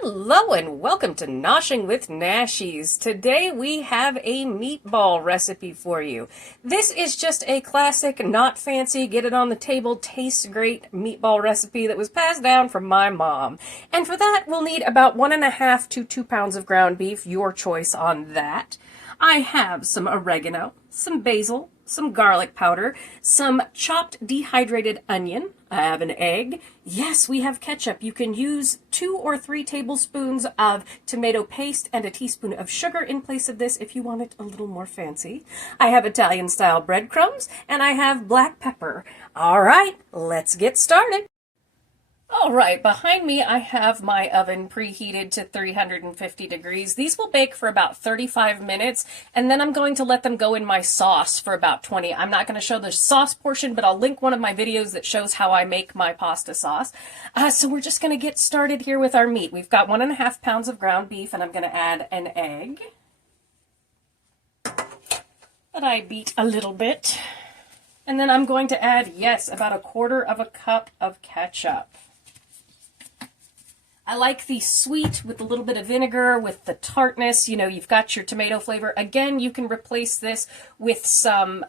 Hello and welcome to Noshing with Nashies. Today we have a meatball recipe for you. This is just a classic, not fancy, get it on the table, tastes great meatball recipe that was passed down from my mom. And for that we'll need about 1.5 to 2 pounds of ground beef, your choice on that. I have some oregano, some basil, some garlic powder, some chopped dehydrated onion. I have an egg. Yes, we have ketchup. You can use 2 or 3 tablespoons of tomato paste and a teaspoon of sugar in place of this if you want it a little more fancy. I have Italian style breadcrumbs and I have black pepper. All right, let's get started. All right, behind me I have my oven preheated to 350 degrees. These will bake for about 35 minutes, and then I'm going to let them go in my sauce for about 20. I'm not going to show the sauce portion, but I'll link one of my videos that shows how I make my pasta sauce. So we're just going to get started here with our meat. We've got 1.5 pounds of ground beef, and I'm going to add an egg that I beat a little bit. And then I'm going to add, yes, about 1/4 cup of ketchup. I like the sweet with a little bit of vinegar, with the tartness. You know, you've got your tomato flavor. Again, you can replace this with some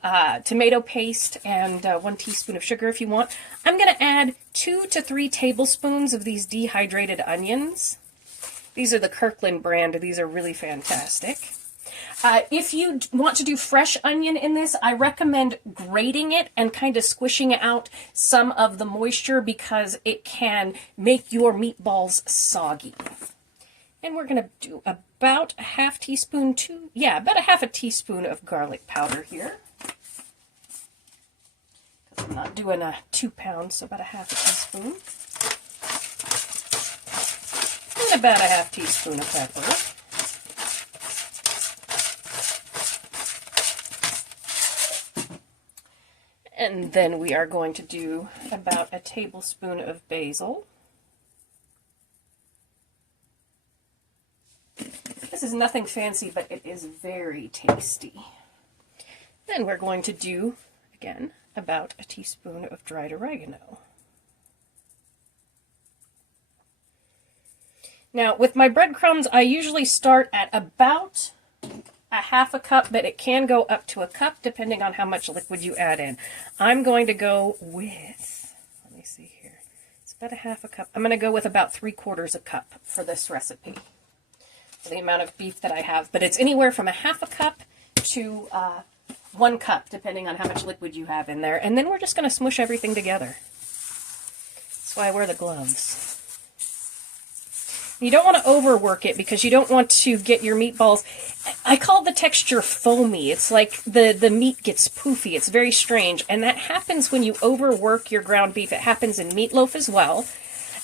tomato paste and 1 teaspoon of sugar if you want. I'm going to add 2 to 3 tablespoons of these dehydrated onions. These are the Kirkland brand. These are really fantastic. If you want to do fresh onion in this, I recommend grating it and kind of squishing out some of the moisture because it can make your meatballs soggy. And we're going to do about a half teaspoon about a half a teaspoon of garlic powder here. I'm not doing a 2 pounds, so about a half a teaspoon. And about a half teaspoon of pepper. And then we are going to do about a tablespoon of basil. This is nothing fancy, but it is very tasty. Then we're going to do, again, about a teaspoon of dried oregano. Now, with my breadcrumbs, I usually start at about 1/2 cup, but it can go up to 1 cup depending on how much liquid you add in. I'm going to go with, let me see here, it's about 1/2 cup. I'm going to go with about 3/4 cup for this recipe, for the amount of beef that I have. But it's anywhere from 1/2 cup to 1 cup, depending on how much liquid you have in there. And then we're just going to smush everything together. That's why I wear the gloves. You don't want to overwork it because you don't want to get your meatballs, I call the texture foamy. It's like the meat gets poofy. It's very strange. And that happens when you overwork your ground beef. It happens in meatloaf as well.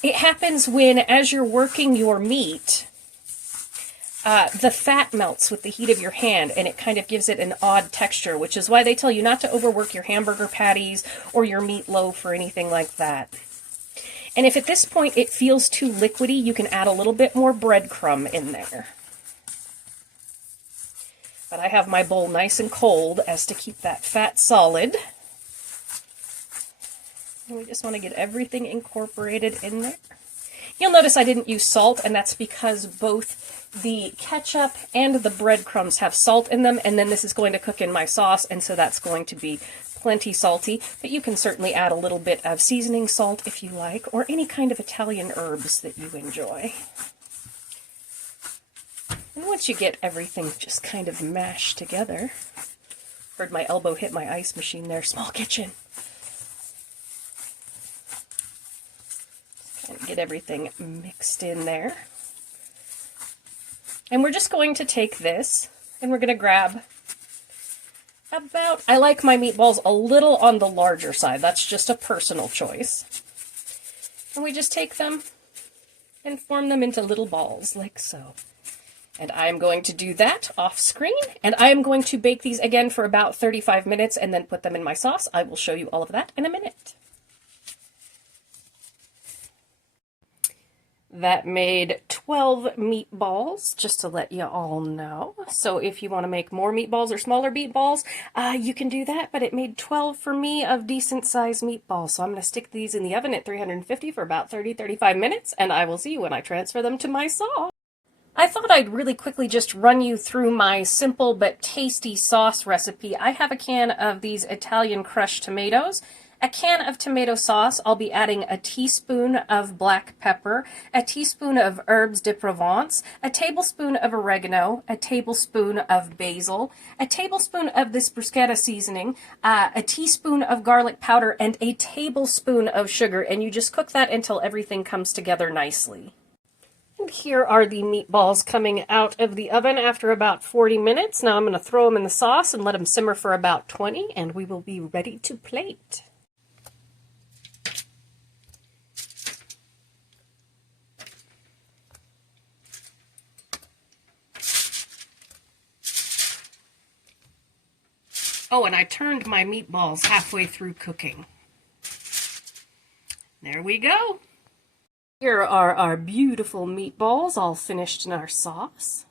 It happens when, as you're working your meat, the fat melts with the heat of your hand and it kind of gives it an odd texture, which is why they tell you not to overwork your hamburger patties or your meatloaf or anything like that. And if at this point it feels too liquidy, you can add a little bit more breadcrumb in there. But I have my bowl nice and cold as to keep that fat solid. And we just want to get everything incorporated in there. You'll notice I didn't use salt, and that's because both the ketchup and the breadcrumbs have salt in them, and then this is going to cook in my sauce, and so that's going to be plenty salty, but you can certainly add a little bit of seasoning salt if you like, or any kind of Italian herbs that you enjoy. And once you get everything just kind of mashed together, heard my elbow hit my ice machine there, small kitchen. Just kind of get everything mixed in there. And we're just going to take this and we're going to grab I like my meatballs a little on the larger side. That's just a personal choice. And we just take them and form them into little balls like so. And I'm going to do that off screen, and I am going to bake these again for about 35 minutes and then put them in my sauce. I will show you all of that in a minute. That made 12 meatballs, just to let you all know. So if you want to make more meatballs or smaller meatballs, you can do that, but it made 12 for me of decent sized meatballs. So I'm going to stick these in the oven at 350 for about 30-35 minutes, and I will see you when I transfer them to my sauce. I thought I'd really quickly just run you through my simple but tasty sauce recipe. I have a can of these Italian crushed tomatoes. A can of tomato sauce, I'll be adding a teaspoon of black pepper, a teaspoon of herbes de Provence, a tablespoon of oregano, a tablespoon of basil, a tablespoon of this bruschetta seasoning, a teaspoon of garlic powder, and a tablespoon of sugar. And you just cook that until everything comes together nicely. And here are the meatballs coming out of the oven after about 40 minutes. Now I'm going to throw them in the sauce and let them simmer for about 20, and we will be ready to plate. Oh, and I turned my meatballs halfway through cooking. There we go. Here are our beautiful meatballs, all finished in our sauce.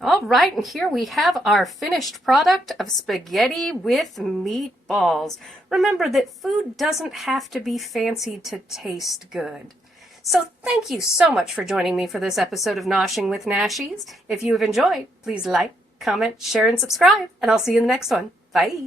All right, and here we have our finished product of spaghetti with meatballs. Remember that food doesn't have to be fancy to taste good. So thank you so much for joining me for this episode of Noshing with Nashies. If you have enjoyed, please like, comment, share, and subscribe, and I'll see you in the next one. Bye.